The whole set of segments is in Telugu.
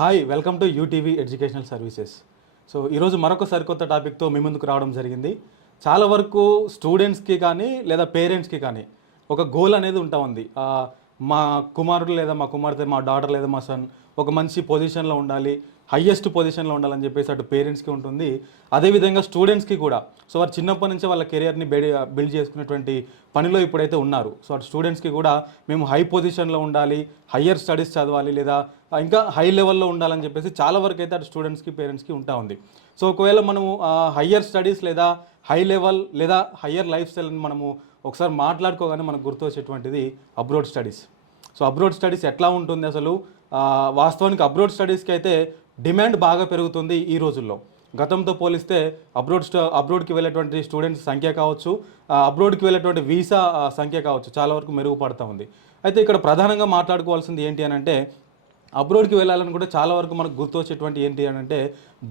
Hi, welcome to UTV educational services. So ఈరోజు మరొక సరికొత్త టాపిక్తో మీ ముందుకు రావడం జరిగింది. చాలా వరకు స్టూడెంట్స్కి కానీ లేదా పేరెంట్స్కి కానీ ఒక గోల్ అనేది ఉంటా ఉంది. మా కుమారుడు లేదా మా కుమార్తె, మా డాటర్ లేదా మా సన్ ఒక మంచి పొజిషన్లో ఉండాలి, హయ్యెస్ట్ పొజిషన్లో ఉండాలని చెప్పేసి అటు పేరెంట్స్కి ఉంటుంది, అదేవిధంగా స్టూడెంట్స్కి కూడా. సో వారు చిన్నప్పటి నుంచే వాళ్ళ కెరియర్ని బిల్డ్ చేసుకునేటువంటి పనిలో ఇప్పుడైతే ఉన్నారు. సో అటు స్టూడెంట్స్కి కూడా మేము హై పొజిషన్లో ఉండాలి, హయ్యర్ స్టడీస్ చదవాలి, లేదా ఇంకా హై లెవెల్లో ఉండాలని చెప్పేసి చాలా వరకు అయితే అటు స్టూడెంట్స్కి పేరెంట్స్కి ఉంటా ఉంది. సో ఒకవేళ మనము హయ్యర్ స్టడీస్ లేదా హై లెవెల్ లేదా హయ్యర్ లైఫ్ స్టైల్ని మనము ఒకసారి మాట్లాడుకోగానే మనకు గుర్తు వచ్చేటువంటిది abroad studies. So abroad studies ఎట్లా ఉంటుంది అసలు? వాస్తవానికి అబ్రోడ్ స్టడీస్కి అయితే డిమాండ్ బాగా పెరుగుతుంది ఈ రోజుల్లో. గతంతో పోలిస్తే అబ్రోడ్కి వెళ్ళేటువంటి స్టూడెంట్స్ సంఖ్య కావచ్చు, అబ్రోడ్కి వెళ్ళేటువంటి వీసా సంఖ్య కావచ్చు, చాలా వరకు మెరుగుపడుతూ ఉంది. అయితే ఇక్కడ ప్రధానంగా మాట్లాడుకోవాల్సింది ఏంటి అని అంటే, అబ్రోడ్కి వెళ్ళాలని కూడా చాలా వరకు మనకు గుర్తొచ్చేటువంటి ఏంటి అని అంటే,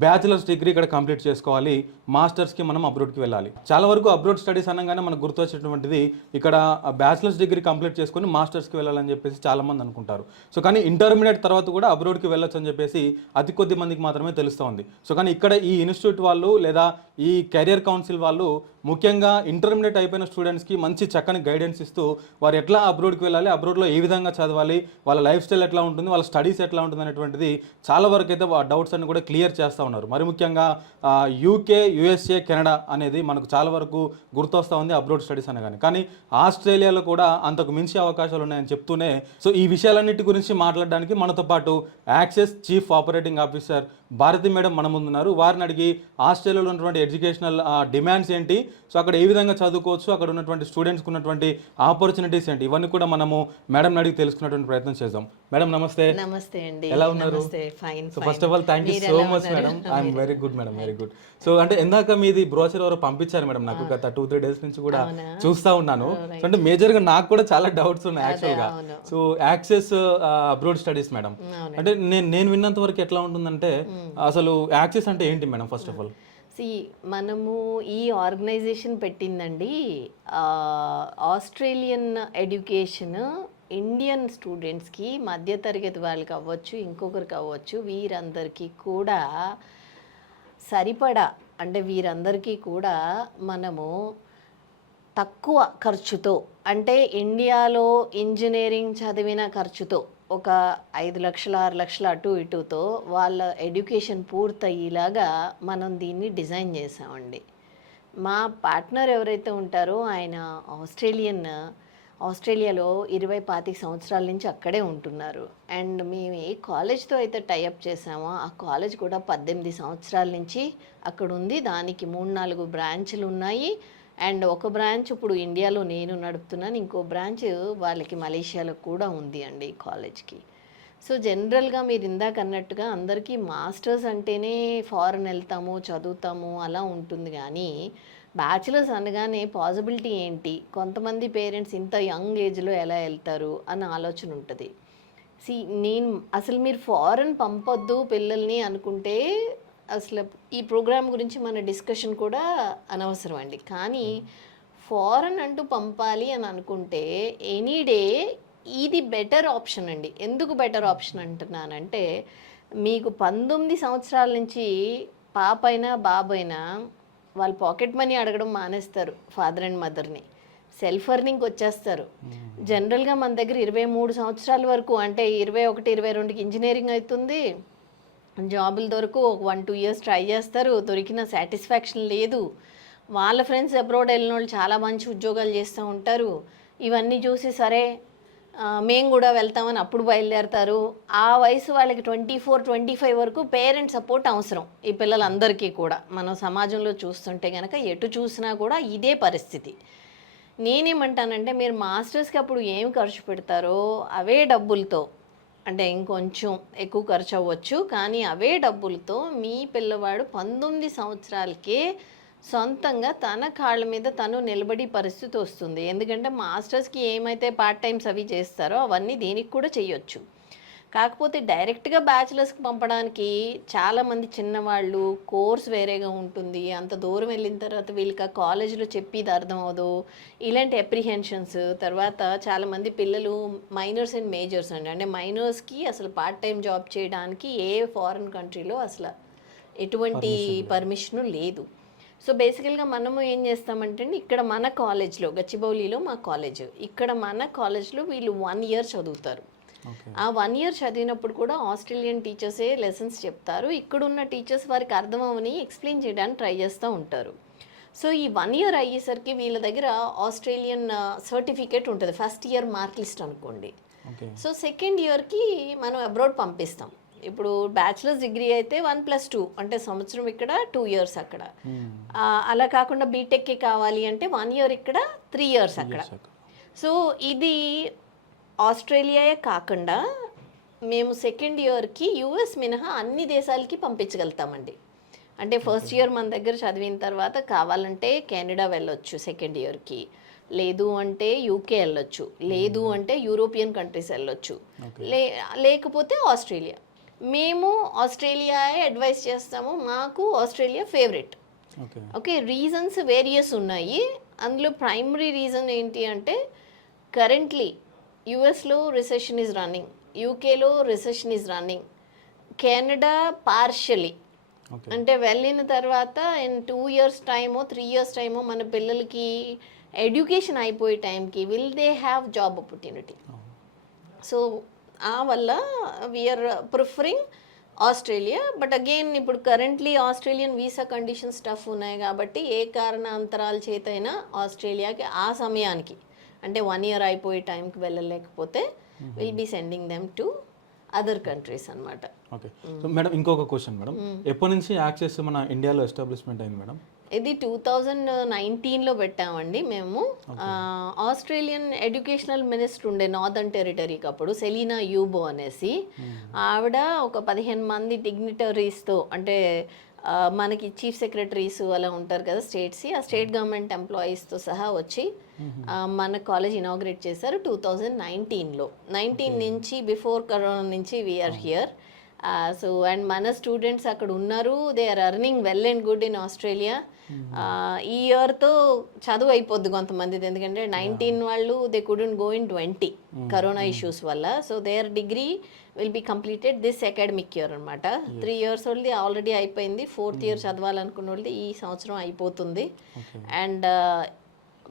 బ్యాచిలర్స్ డిగ్రీ ఇక్కడ కంప్లీట్ చేసుకోవాలి, మాస్టర్స్కి మనం అబ్రోడ్కి వెళ్ళాలి. చాలా వరకు అబ్రోడ్ స్టడీస్ అనగానే మనకు గుర్తొచ్చేటువంటిది ఇక్కడ బ్యాచిలర్స్ డిగ్రీ కంప్లీట్ చేసుకొని మాస్టర్స్కి వెళ్ళాలని చెప్పేసి చాలామంది అనుకుంటారు. సో కానీ ఇంటర్మీడియట్ తర్వాత కూడా అబ్రోడ్కి వెళ్ళొచ్చు అని చెప్పేసి అతి కొద్ది మందికి మాత్రమే తెలుస్తూ ఉంది. సో కానీ ఇక్కడ ఈ ఇన్స్టిట్యూట్ వాళ్ళు లేదా ఈ కెరియర్ కౌన్సిల్ వాళ్ళు ముఖ్యంగా ఇంటర్మీడియట్ అయిపోయిన స్టూడెంట్స్కి మంచి చక్కని గైడెన్స్ ఇస్తూ వారు ఎట్లా అబ్రోడ్కి వెళ్ళాలి, అబ్రోడ్లో ఏ విధంగా చదవాలి, వాళ్ళ లైఫ్ స్టైల్ ఎట్లా ఉంటుంది, వాళ్ళ స్టడీస్ ఎట్లా ఉంటుంది అనేటువంటిది చాలా వరకు అయితే డౌట్స్ అన్ని కూడా క్లియర్ చేస్తూ ఉన్నారు. మరి ముఖ్యంగా యూకే, యుఎస్ఏ, కెనడా అనేది మనకు చాలా వరకు గుర్తొస్తూ ఉంది అబ్రోడ్ స్టడీస్ అనగానే. కానీ ఆస్ట్రేలియాలో కూడా అంతకు మించి అవకాశాలు ఉన్నాయని చెప్తూనే, సో ఈ విషయాలన్నిటి గురించి మాట్లాడడానికి మనతో పాటు Access chief operating officer Bharati madam మన ముందున్నారు. వారిని అడిగి ఆస్ట్రేలియాలో ఉన్నటువంటి ఎడ్యుకేషనల్ డిమాండ్స్ ఏంటి, సో అక్కడ ఏ విధంగా చదువుకోవచ్చు, అక్కడ ఉన్నటువంటి స్టూడెంట్స్కి ఉన్నటువంటి ఆపర్చునిటీస్ ఏంటి, ఇవన్నీ కూడా మనము మేడం అడిగి తెలుసుకున్నటువంటి ప్రయత్నం చేద్దాం. మేడం నమస్తే. నమస్తే అండి. ఎలా ఉన్నారు? So first of all thank you so much madam. I'm very good madam, very good. So అంటే ఇందాక మీది బ్రోచర్ ఎవరో పంపించారు మేడం నాకు, గత 2-3 డేస్ నుంచి కూడా చూస్తూ ఉన్నాను. సో అంటే మేజర్గా నాకు కూడా చాలా డౌట్స్ ఉన్నాయి యాక్చువల్గా. So access abroad studies madam, అంటే నేను విన్నంత వరకు ఎట్లా ఉంటుందంటే, అసలు యాక్సెస్ అంటే ఏంటి మేడం ఫస్ట్ ఆఫ్ ఆల్? మనము ఈ ఆర్గనైజేషన్ పెట్టిందండి ఆస్ట్రేలియన్ ఎడ్యుకేషన్ ఇండియన్ స్టూడెంట్స్కి, మధ్యతరగతి వాళ్ళకి అవ్వచ్చు, ఇంకొకరికి అవ్వచ్చు, వీరందరికీ కూడా సరిపడా, అంటే వీరందరికీ కూడా మనము తక్కువ ఖర్చుతో, అంటే ఇండియాలో ఇంజనీరింగ్ చదివిన ఖర్చుతో ఒక 5 లక్షలు 6 లక్షలు అటు ఇటుతో వాళ్ళ ఎడ్యుకేషన్ పూర్తయ్యేలాగా మనం దీన్ని డిజైన్ చేసామండి. మా పార్ట్నర్ ఎవరైతే ఉంటారో ఆయన ఆస్ట్రేలియాలో 20-25 సంవత్సరాల నుంచి అక్కడే ఉంటున్నారు. అండ్ మేము ఏ కాలేజ్తో అయితే టైఅప్ చేసామో ఆ కాలేజ్ కూడా 18 సంవత్సరాల నుంచి అక్కడ ఉంది. దానికి 3-4 బ్రాంచ్లు ఉన్నాయి. అండ్ ఒక బ్రాంచ్ ఇప్పుడు ఇండియాలో నేను నడుపుతున్నాను, ఇంకో బ్రాంచ్ వాళ్ళకి మలేషియాలో కూడా ఉంది అండి ఈ కాలేజ్కి. సో జనరల్గా మీరు ఇందాక అన్నట్టుగా అందరికీ మాస్టర్స్ అంటేనే ఫారెన్ వెళ్తాము, చదువుతాము అలా ఉంటుంది. కానీ బ్యాచిలర్స్ అనగానే పాసిబిలిటీ ఏంటి, కొంతమంది పేరెంట్స్ ఇంత యంగ్ ఏజ్లో ఎలా వెళ్తారు అన్న ఆలోచన ఉంటుంది. నేను అసలు మీరు ఫారెన్ పంపొద్దు పిల్లల్ని అనుకుంటే అసలు ఈ ప్రోగ్రామ్ గురించి మన డిస్కషన్ కూడా అనవసరం అండి. కానీ ఫారెన్ అంటూ పంపాలి అని అనుకుంటే ఎనీ డే ఇది బెటర్ ఆప్షన్ అండి. ఎందుకు బెటర్ ఆప్షన్ అంటున్నానంటే, మీకు 19 సంవత్సరాల నుంచి పాప అయినా బాబు అయినా వాళ్ళు పాకెట్ మనీ అడగడం మానేస్తారు ఫాదర్ అండ్ మదర్ని, సెల్ఫ్ ఎర్నింగ్కి వచ్చేస్తారు. జనరల్గా మన దగ్గర 23 సంవత్సరాల వరకు, అంటే 21-22కి ఇంజనీరింగ్ అవుతుంది, జాబుల దొరకు ఒక 1-2 ఇయర్స్ ట్రై చేస్తారు, దొరికిన సాటిస్ఫాక్షన్ లేదు. వాళ్ళ ఫ్రెండ్స్ అబ్రాడ్ వెళ్ళిన వాళ్ళు చాలా మంచి ఉద్యోగాలు చేస్తూ ఉంటారు. ఇవన్నీ చూసి సరే మేము కూడా వెళ్తామని అప్పుడు బయలుదేరతారు. ఆ వయసు వాళ్ళకి 24-25 వరకు పేరెంట్ సపోర్ట్ అవసరం ఈ పిల్లలందరికీ కూడా. మనం సమాజంలో చూస్తుంటే కనుక ఎటు చూసినా కూడా ఇదే పరిస్థితి. నేనేమంటానంటే, మీరు మాస్టర్స్కి అప్పుడు ఏం ఖర్చు పెడతారో అవే డబ్బులతో, అంటే ఇంకొంచెం ఎక్కువ ఖర్చు అవ్వచ్చు, కానీ అవే డబ్బులతో మీ పిల్లవాడు 19 సంవత్సరాలకే సొంతంగా తన కాళ్ళ మీద తను నిలబడి పరిస్థితి వస్తుంది. ఎందుకంటే మాస్టర్స్కి ఏమైతే పార్ట్ టైమ్స్ అవి చేస్తారో అవన్నీ దీనికి కూడా చేయొచ్చు. కాకపోతే డైరెక్ట్గా బ్యాచిలర్స్కి పంపడానికి చాలామంది చిన్నవాళ్ళు కోర్స్ వేరేగా ఉంటుంది, అంత దూరం వెళ్ళిన తర్వాత వీళ్ళకి ఆ కాలేజీలో చెప్పేది అర్థం అవ్వదు, ఇలాంటి అప్రిహెన్షన్స్. తర్వాత చాలామంది పిల్లలు మైనర్స్ అండ్ మేజర్స్ అండి, అంటే మైనర్స్కి అసలు పార్ట్ టైం జాబ్ చేయడానికి ఏ ఫారిన్ కంట్రీలో అసలు ఎటువంటి పర్మిషను లేదు. సో బేసికల్గా మనము ఏం చేస్తామంటే ఇక్కడ మన కాలేజ్లో, గచ్చిబౌలిలో మా కాలేజ్, ఇక్కడ మన కాలేజ్లో వీళ్ళు 1 year చదువుతారు. ఆ 1 year చదివినప్పుడు కూడా ఆస్ట్రేలియన్ టీచర్సే లెసన్స్ చెప్తారు. ఇక్కడున్న టీచర్స్ వారికి అర్థం అవని ఎక్స్ప్లెయిన్ చేయడానికి ట్రై చేస్తూ ఉంటారు. సో ఈ 1 year అయ్యేసరికి వీళ్ళ దగ్గర ఆస్ట్రేలియన్ సర్టిఫికేట్ ఉంటుంది, ఫస్ట్ ఇయర్ మార్క్ లిస్ట్ అనుకోండి. సో సెకండ్ ఇయర్కి మనం అబ్రాడ్ పంపిస్తాం. ఇప్పుడు బ్యాచిలర్స్ డిగ్రీ అయితే 1+2 అంటే సంవత్సరం ఇక్కడ 2 years అక్కడ. అలా కాకుండా బీటెక్కి కావాలి అంటే 1 year ఇక్కడ 3 years అక్కడ. సో ఇది ఆస్ట్రేలియాయే కాకుండా మేము సెకండ్ ఇయర్కి యూఎస్ మినహా అన్ని దేశాలకి పంపించగలుగుతామండి. అంటే ఫస్ట్ ఇయర్ మన దగ్గర చదివిన తర్వాత కావాలంటే కెనడా వెళ్ళొచ్చు సెకండ్ ఇయర్కి, లేదు అంటే యూకే వెళ్ళొచ్చు, లేదు అంటే యూరోపియన్ కంట్రీస్ వెళ్ళొచ్చు, లేకపోతే ఆస్ట్రేలియా. మేము ఆస్ట్రేలియా అడ్వైస్ చేస్తాము, మాకు Australia favourite. Okay, reasons various ఉన్నాయి. అందులో ప్రైమరీ రీజన్ ఏంటి అంటే కరెంట్లీ యుఎస్లో రిసెషన్ ఈజ్ రన్నింగ్, యూకేలో recession is running, Canada partially. అంటే వెళ్ళిన తర్వాత ఇన్ 2 years టైమో 3 years టైమో మన పిల్లలకి ఎడ్యుకేషన్ అయిపోయే టైంకి will they have job opportunity. So ఆ వల్ల we are preferring Australia. But again ఇప్పుడు currently Australian visa conditions tough ఉన్నాయి కాబట్టి ఏ కారణాంతరాల చేతైనా ఆస్ట్రేలియాకి ఆ సమయానికి అంటే 1 year అయిపోయే టైంకి వెళ్ళలేకపోతే will be sending them to other countries అనమాట. ఓకే. సో మేడం ఇంకొక క్వశ్చన్ మేడం, ఎప్పటి నుంచి యాక్సెస్ మన ఇండియాలో ఎస్టాబ్లిష్మెంట్ అయింది మేడం? ఇది 2019లో పెట్టామండి మేము. ఆస్ట్రేలియన్ ఎడ్యుకేషనల్ మినిస్టర్ ఉండే నార్దర్న్ టెరిటరీకి అప్పుడు, సెలీనా యూబో అనేసి, ఆవిడ ఒక 15 మంది డిగ్నిటరీస్తో, అంటే మనకి చీఫ్ సెక్రటరీస్ అలా ఉంటారు కదా స్టేట్స్, ఆ స్టేట్ గవర్నమెంట్ ఎంప్లాయీస్తో సహా వచ్చి మన కాలేజ్ ఇనాగ్రేట్ చేశారు 2019లో. 19 నుంచి బిఫోర్ కరోనా నుంచి వీఆర్ హియర్. సో అండ్ మన స్టూడెంట్స్ అక్కడ ఉన్నారు, they are earning well and good in Australia. ఈ ఇయర్తో చదువు అయిపోద్ది కొంతమందిది, ఎందుకంటే 19 వాళ్ళు they couldn't go in 20 corona issues వల్ల. So their degree will be completed this academic year అనమాట. 3 years వాళ్ళది ఆల్రెడీ అయిపోయింది, 4th year చదవాలనుకున్న వాళ్ళది ఈ సంవత్సరం అయిపోతుంది. అండ్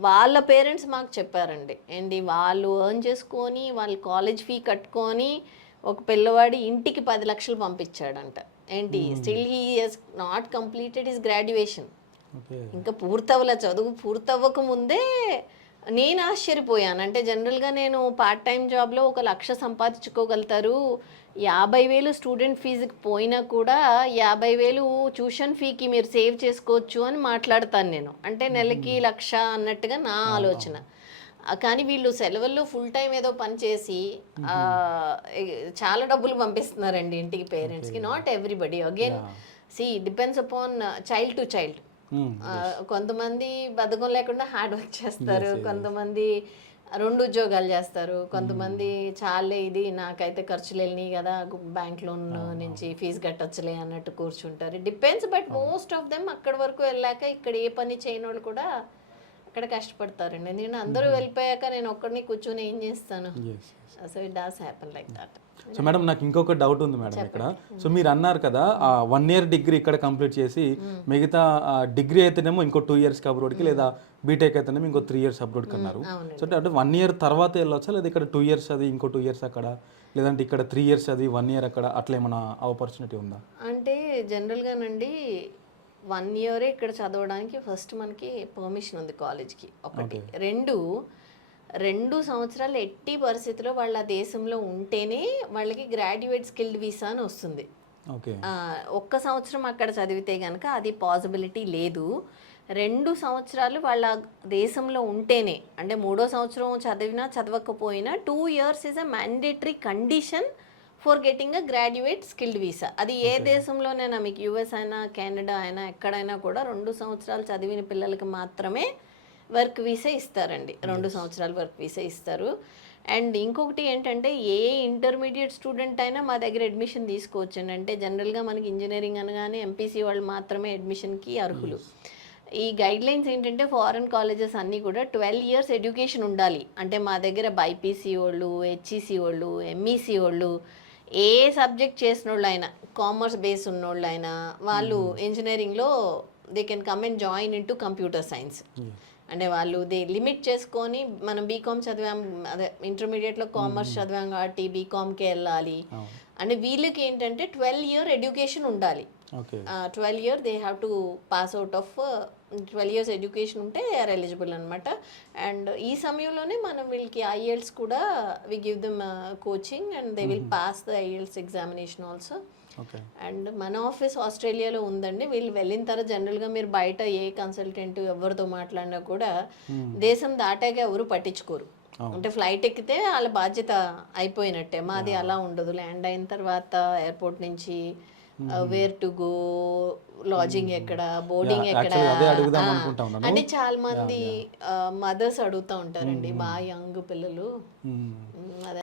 వాళ్ళ పేరెంట్స్ మాకు చెప్పారండి, ఏంటి వాళ్ళు ఎర్న్ చేసుకొని వాళ్ళ కాలేజ్ ఫీ కట్టుకొని ఒక పిల్లవాడి ఇంటికి 10 లక్షలు పంపించాడంట. ఏంటి, still he has not completed his graduation. ఇంకా చదువు పూర్తవ్వక ముందే నేను ఆశ్చర్యపోయాను. అంటే జనరల్గా నేను పార్ట్ టైం జాబ్లో 1 లక్ష సంపాదించుకోగలుగుతారు, 50,000 స్టూడెంట్ ఫీజుకి పోయినా కూడా 50,000 ట్యూషన్ ఫీకి మీరు సేవ్ చేసుకోవచ్చు అని మాట్లాడతాను నేను. అంటే నెలకి 1 లక్ష అన్నట్టుగా నా ఆలోచన. కానీ వీళ్ళు సెలవుల్లో ఫుల్ టైం ఏదో పని చేసి చాలా డబ్బులు పంపిస్తున్నారండి ఇంటికి పేరెంట్స్కి. Not everybody, again see depends upon child to child. కొంతమంది బద్ధకం లేకుండా హార్డ్ వర్క్ చేస్తారు, కొంతమంది 2 ఉద్యోగాలు చేస్తారు, కొంతమంది చాలే ఇది నాకైతే ఖర్చులు వెళ్ళినాయి కదా బ్యాంక్ లోన్ నుంచి ఫీజు కట్టొచ్చులే అన్నట్టు కూర్చుంటారు. Depends, but most of them అక్కడి వరకు వెళ్ళాక ఇక్కడ ఏ పని చేయని వాళ్ళు కూడా అక్కడ కష్టపడతారండి. ఎందుకంటే అందరూ వెళ్ళిపోయాక నేను ఒక్కడిని కూర్చొని ఏం చేస్తాను. So it does happen like that. So madam నాకు ఇంకొక డౌట్ ఉంది మేడం ఇక్కడ. సో మీరు అన్నారు కదా 1 year డిగ్రీ ఇక్కడ కంప్లీట్ చేసి మిగతా డిగ్రీ అయితేనేమో ఇంకో 2 years అబ్రోడ్కి, లేదా బీటెక్ అయితేనేమో ఇంకో 3 years అబ్రోడ్కి అన్నారు. సో అంటే 1 year తర్వాత వెళ్ళొచ్చా, లేదా ఇక్కడ 2 years అది ఇంకో 2 years అక్కడ, లేదంటే ఇక్కడ 3 years అది 1 year అక్కడ, అట్లా ఏమైనా ఆపర్చునిటీ ఉందా? అంటే జనరల్గానండి 1 year ఇక్కడ చదవడానికి ఫస్ట్ మనకి పర్మిషన్ ఉంది కాలేజ్కి, ఒకటి. 2 సంవత్సరాలు ఎట్టి పరిస్థితిలో వాళ్ళ దేశంలో ఉంటేనే వాళ్ళకి గ్రాడ్యుయేట్ స్కిల్డ్ వీసా అని వస్తుంది. 1 సంవత్సరం అక్కడ చదివితే కనుక అది పాసిబిలిటీ లేదు. 2 సంవత్సరాలు వాళ్ళ దేశంలో ఉంటేనే, అంటే 3వ సంవత్సరం చదివినా చదవకపోయినా 2 years is a mandatory condition for getting a graduate skilled visa. అది ఏ దేశంలోనైనా, మీకు యూఎస్ అయినా కెనడా అయినా ఎక్కడైనా కూడా 2 సంవత్సరాలు చదివిన పిల్లలకి మాత్రమే వర్క్ వీసా ఇస్తారండి. 2 సంవత్సరాలు వర్క్ వీసా ఇస్తారు. అండ్ ఇంకొకటి ఏంటంటే ఏ ఇంటర్మీడియట్ స్టూడెంట్ అయినా మా దగ్గర అడ్మిషన్ తీసుకోవచ్చండి. అంటే జనరల్గా మనకి ఇంజనీరింగ్ అనగానే ఎంపీసీ వాళ్ళు మాత్రమే అడ్మిషన్కి అర్హులు. ఈ గైడ్ లైన్స్ ఏంటంటే ఫారెన్ కాలేజెస్ అన్నీ కూడా 12 ఇయర్స్ ఎడ్యుకేషన్ ఉండాలి. అంటే మా దగ్గర బైపీసీ వాళ్ళు, హెచ్ఈసీ వాళ్ళు, ఎంఈసీ వాళ్ళు, ఏ సబ్జెక్ట్ చేసిన వాళ్ళు అయినా, కామర్స్ బేస్ ఉన్నోళ్ళు అయినా వాళ్ళు ఇంజనీరింగ్లో they can come and join in to computer science. అంటే వాళ్ళు దే లిమిట్ చేసుకొని మనం బీకామ్ చదివాం, అదే ఇంటర్మీడియట్లో కామర్స్ చదివాం కాబట్టి బీకామ్కే వెళ్ళాలి. అంటే వీళ్ళకి ఏంటంటే 12 ఇయర్ ఎడ్యుకేషన్ ఉండాలి. Okay 12 year they have to pass out of 12 years education ఉంటే దే ఆర్ ఎలిజిబుల్ అనమాట. అండ్ ఈ సమయంలోనే మనం వీళ్ళకి ఐఎల్స్ కూడా we give them coaching and they will pass the IELTS examination also. Okay and మన ఆఫీస్ ఆస్ట్రేలియాలో ఉందండి. వీళ్ళు వెళ్ళిన తర్వాత జనరల్గా మీరు బయట ఏ కన్సల్టెంట్ ఎవరితో మాట్లాడినా కూడా దేశం దాటాక ఎవరు పట్టించుకోరు. అంటే ఫ్లైట్ ఎక్కితే వాళ్ళ బాధ్యత అయిపోయినట్టే. మాది అలా ఉండదు. ల్యాండ్ అయిన తర్వాత ఎయిర్పోర్ట్ నుంచి వేర్ టు గో, లాడ్జింగ్ ఎక్కడ, బోర్డింగ్ ఎక్కడ, అదే అడుగుదాం అనుకుంటా ఉన్నాను. అంటే చాలా మంది మదర్స్ అడుగుతూ ఉంటారండి, బాగా యంగ్ పిల్లలు. అదే